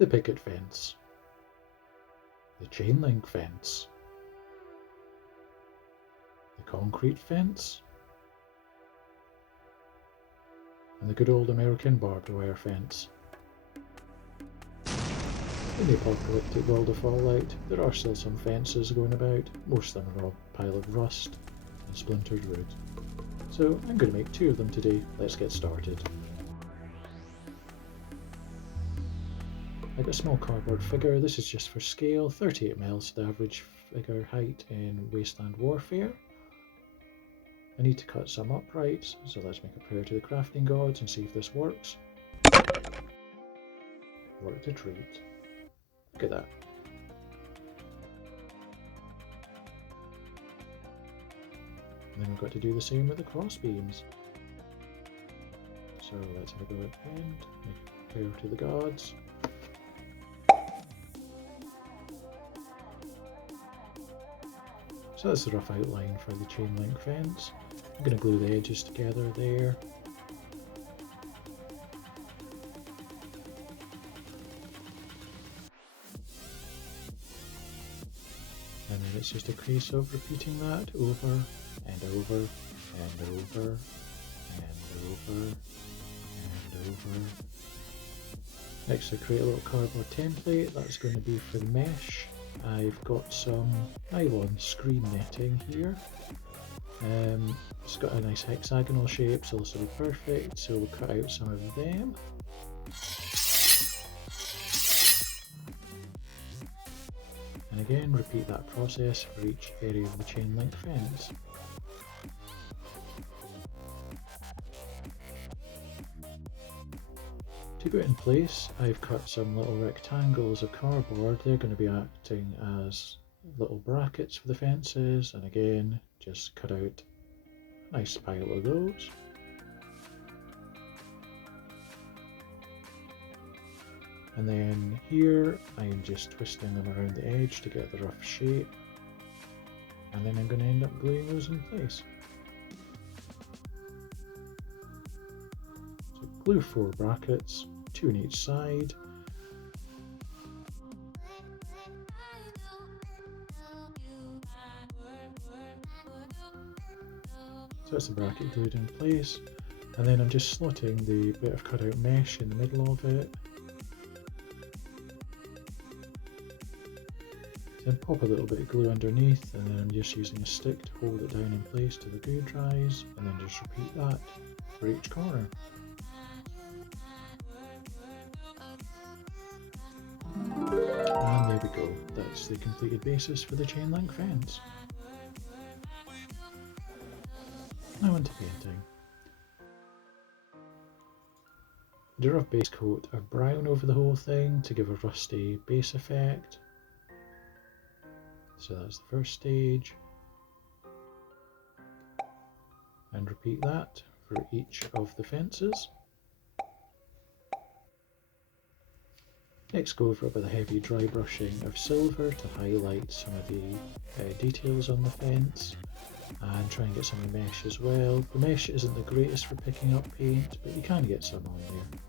the picket fence, the chainlink fence, the concrete fence, and the good old American barbed wire fence. In the apocalyptic world of Fallout, there are still some fences going about. Most of them are a pile of rust and splintered wood. So I'm going to make 2 of them today. Let's get started. I've got a small cardboard figure. This is just for scale. 38mm is the average figure height in Wasteland warfare. I need to cut some uprights, so let's make a prayer to the crafting gods and see if this works. Worked a treat. Look at that. And then we've got to do the same with the cross beams. So let's have a go at the end, make a prayer to the gods. So that's the rough outline for the chain link fence. I'm going to glue the edges together there. And then it's just a case of repeating that over and over and over and over and over. Next I create a little cardboard template. That's going to be for the mesh. I've got some nylon screen netting here. It's got a nice hexagonal shape, so this will be perfect. So we'll cut out some of them. And again, repeat that process for each area of the chain link fence. To put it in place, I've cut some little rectangles of cardboard. They're going to be acting as little brackets for the fences, and again, just cut out a nice pile of those. And then here, I'm just twisting them around the edge to get the rough shape, and then I'm going to end up gluing those in place. So glue 4 brackets, 2 on each side. So that's the bracket glued in place, and then I'm just slotting the bit of cut out mesh in the middle of it. Then pop a little bit of glue underneath, and then I'm just using a stick to hold it down in place till the glue dries, and then just repeat that for each corner. And there we go, that's the completed basis for the chain link fence. Now into painting. Do a rough base coat of brown over the whole thing to give a rusty base effect. So that's the first stage. And repeat that for each of the fences. Next, go over it with a heavy dry brushing of silver to highlight some of the details on the fence, and try and get some of the mesh as well. The mesh isn't the greatest for picking up paint, but you can get some on there.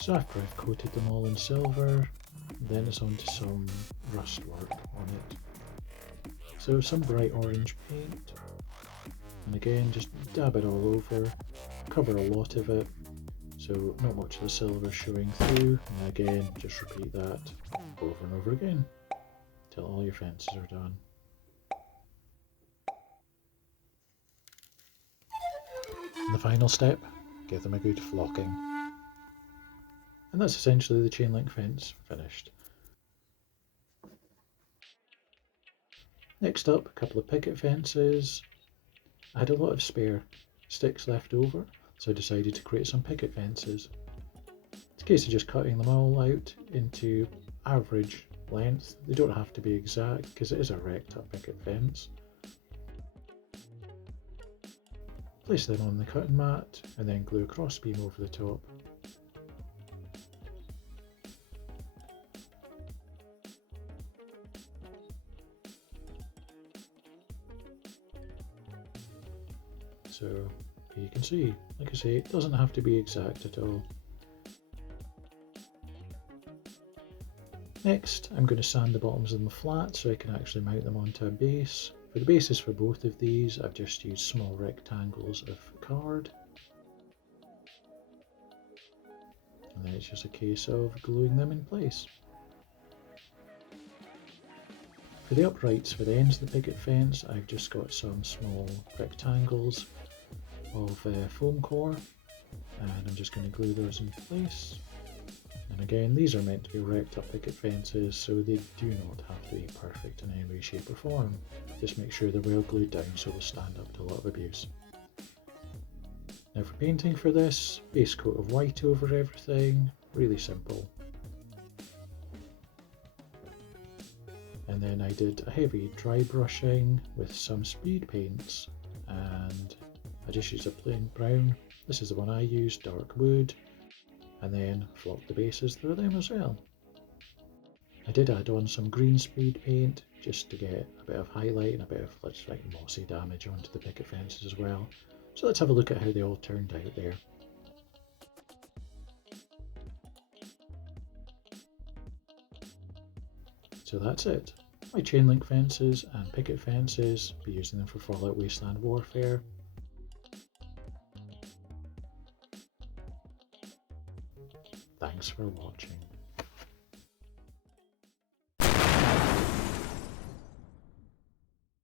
So after I've coated them all in silver, then it's on to some rust work on it. So some bright orange paint, and again just dab it all over, cover a lot of it, so not much of the silver showing through, and again just repeat that over and over again till all your fences are done. And the final step, give them a good flocking. And that's essentially the chain link fence finished. Next up, a couple of picket fences. I had a lot of spare sticks left over, so I decided to create some picket fences. It's a case of just cutting them all out into average length. They don't have to be exact because it is a wrecked up picket fence. Place them on the cutting mat and then glue a crossbeam over the top. So you can see, like I say, it doesn't have to be exact at all. Next, I'm going to sand the bottoms of them flat so I can actually mount them onto a base. For the bases for both of these, I've just used small rectangles of card. And then it's just a case of gluing them in place. For the uprights for the ends of the picket fence, I've just got some small rectangles of foam core, and I'm just going to glue those in place. And again, these are meant to be wrecked up picket fences, so they do not have to be perfect in any way, shape or form. Just make sure they're well glued down so they'll stand up to a lot of abuse. Now for painting for this, base coat of white over everything, really simple. And then I did a heavy dry brushing with some speed paints, and I just used a plain brown. This is the one I used, dark wood, and then flopped the bases through them as well. I did add on some green speed paint just to get a bit of highlight and a bit of, let's like, mossy damage onto the picket fences as well. So let's have a look at how they all turned out there. So that's it. My chainlink fences and picket fences, be using them for Fallout Wasteland Warfare. Thanks for watching.